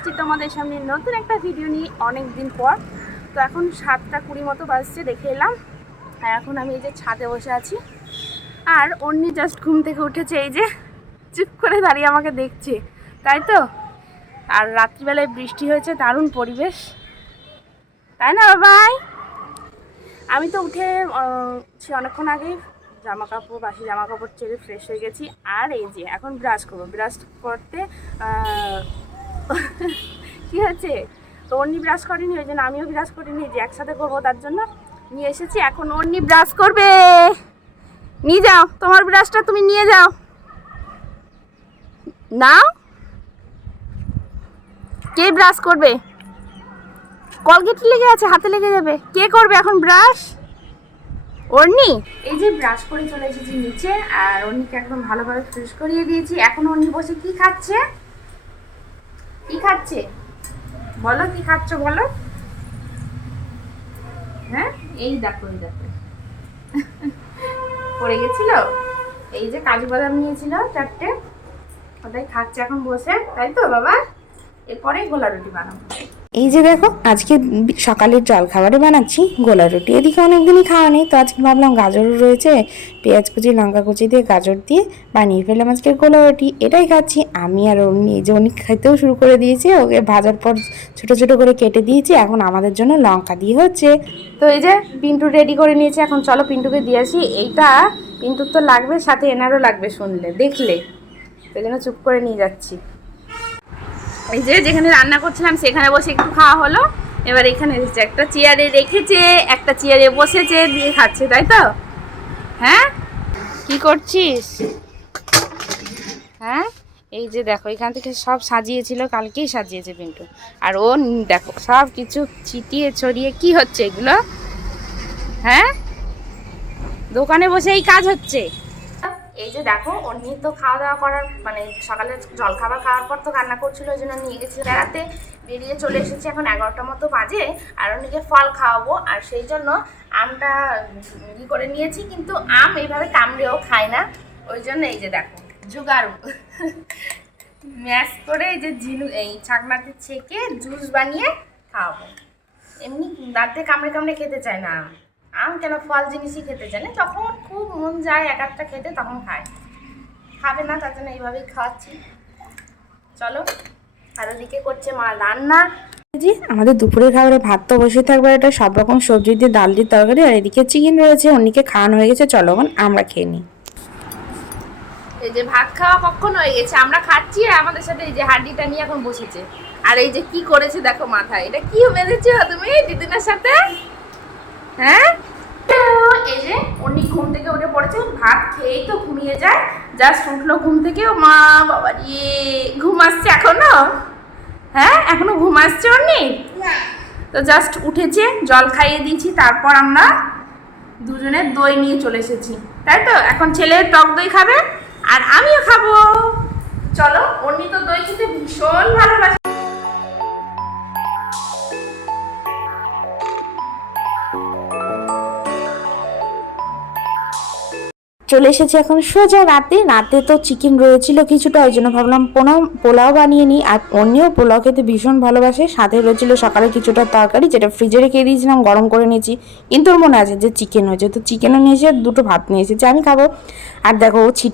এসেছি তোমাদের সামনে নতুন একটা ভিডিও নিয়ে অনেক দিন পর। তো এখন 7:20 মতো বাজছে, দেখে এলাম। আর এখন আমি এই যে ছাদে বসে আছি, আর অন্যি জাস্ট ঘুম থেকে উঠেছে, এই যে চুপ করে দাঁড়িয়ে আমাকে দেখছে, তাই তো। আর রাত্রিবেলায় বৃষ্টি হয়েছে, দারুণ পরিবেশ, তাই না বাবাই? আমি তো উঠে অনেকক্ষণ আগেই বাসি জামা কাপড় ছেড়ে ফ্রেশ হয়ে গেছি। আর এই যে এখন ব্রাশ করবো, ব্রাশ করতে কি হয়েছে, তো অন্যি ব্রাশ করিনি, ওই জন্য আমিও ব্রাশ করিনি, যে একসাথে করবো তার জন্য নিয়ে এসেছি। এখন অন্যি ব্রাশ করবে, নিয়ে যাও তোমার ব্রাশটা, তুমি নিয়ে যাও, নাও। কে ব্রাশ করবে? কলগেট লেগে আছে, হাতে লেগে যাবে, কে করবে এখন ব্রাশ? অর্ণি। এই যে ব্রাশ করে চলে এসেছি নিচে, আর অর্ণিকে একদম ভালোভাবে ফ্রেশ করিয়ে দিয়েছি। এখন অর্ণি বসে কি খাচ্ছে? কি খাচ্ছে বলো, কি খাচ্ছ বলো? হ্যাঁ, এই দেখো, এই দেখো পড়ে গেছিল। এই যে কাজু বাদাম নিয়েছিল 4টে, ওটাই খাচ্ছে এখন বসে, তাই তো বাবা? এরপরে গোলা রুটি বানাবো। এই যে দেখো, আজকে সকালের জল খাবারে বানাচ্ছি গোলা রুটি। এদিকে অনেকদিনই খাওয়া নেই, তো আজকে ভাবলাম গাজরও রয়েছে, পেঁয়াজ কুচি লঙ্কা কুচি দিয়ে গাজর দিয়ে বানিয়ে ফেললাম আজকে গোলা রুটি। এটাই খাচ্ছি আমি আর অন্যি। এই যে অনেক খেতেও শুরু করে দিয়েছে, ওকে ভাজার পর ছোট ছোট করে কেটে দিয়েছি, এখন আমাদের জন্য লঙ্কা দিয়ে হচ্ছে। তো এই যে পিন্টু রেডি করে নিয়েছে, এখন চলো পিন্টুকে দিয়ে আসি। এইটা পিন্টুর তো লাগবে, সাথে এনারও লাগবে, শুনলে দেখলে, সেই জন্য চুপ করে নিয়ে যাচ্ছি। এই যে যেখানে রান্না করছিলাম সেখানে বসে একটু খাওয়া হলো, এবার এখানে এসেছে, একটা চেয়ারে রেখেছে, একটা চেয়ারে বসেছে, দিয়ে খাচ্ছে, তাই তো? হ্যাঁ, কি করছিস? হ্যাঁ, এই যে দেখো, এখান থেকে সব সাজিয়েছিল, কালকেই সাজিয়েছে পিন্টু। আর ও দেখো সব কিছু ছিটিয়ে ছড়িয়ে, কি হচ্ছে এগুলো? হ্যাঁ, দোকানে বসে এই কাজ হচ্ছে। এই যে দেখো, অন্যি তো খাওয়া দাওয়া করার মানে সকালে জলখাবার খাওয়ার পর তো রান্না করছিল, ওই জন্য নিয়ে গেছিল বেড়াতে, বেরিয়ে চলে এসেছি, এখন 11টা মতো বাজে। আর অন্যকে ফল খাওয়াবো, আর সেই জন্য আমটা করে নিয়েছি, কিন্তু আম এইভাবে কামড়েও খায় না, ওই জন্য এই যে দেখো জুগাড়ু ম্যাশ করে এই যে এই ছাকনাতে ছেঁকে জুস বানিয়ে খাওয়াবো। এমনি দাঁতে কামড়ে কামড়ে খেতে চায় না আম, কেন ফল জিনিসই খেতে চায় না, যখন খুব মন যায় এক একটা খেতে তখন খায়, খাবে না, তার জন্য এইভাবেই খাওয়াচ্ছি। চলো, আর ওদিকে করছে মা রান্না। জি, আমাদের দুপুরের খাবারে ভাত তো বসে থাকবে, এটা সব রকম সবজি দিয়ে ডাল দিয়ে তরকারি, আর এদিকে চিকেন রয়েছে, অন্যকে খাওয়ানো হয়ে গেছে। চলো এখন আমরা খেয়ে নিই। এই যে ভাত খাওয়া কখন হয়ে গেছে, আমরা খাচ্ছি, আর আমাদের সাথে এই যে হাড্ডিটা নিয়ে এখন বসেছে। আর এই যে কি করেছে দেখো মাথায়, এটা কি বেঁধেছো তুমি দিদিনের সাথে? হ্যাঁ, এই যে অনেক ঘুম থেকে উঠে পড়েছে, ভাত খেয়েই তো ঘুমিয়ে যায়, জাস্ট উঠলো ঘুম থেকে, ও মা বাবা রে, ঘুম আসছে এখনো? হ্যাঁ, এখনো ঘুম আসছে অনেক? তো জাস্ট উঠেছে, জল খাইয়ে দিয়েছি, তারপর আমরা দুজনে দই নিয়ে চলে এসেছি, তাই তো। এখন ছেলে টক দই খাবে, আর আমিও খাবো। চলো, অন্যি তো দই খেতে ভীষণ ভালোবাসে। চলে এসেছি এখন সোজা রাতে। রাতে তো চিকেন রয়েছিল কিছুটা, ওই জন্য ভাবলাম পোলাও বানিয়ে নিই। আর অন্যও পোলাও খেতে ভীষণ ভালোবাসে, সাথে রয়েছিল সকালে কিছুটা তরকারি, যেটা ফ্রিজে রেখে দিয়েছিলাম, গরম করে নিয়েছি। কিন্তু ওর মনে আছে যে চিকেন হয়েছে, তো চিকেনও নিয়েছে, দুটো ভাত নিয়ে এসেছে, আমি খাবো। আর দেখো ছিটা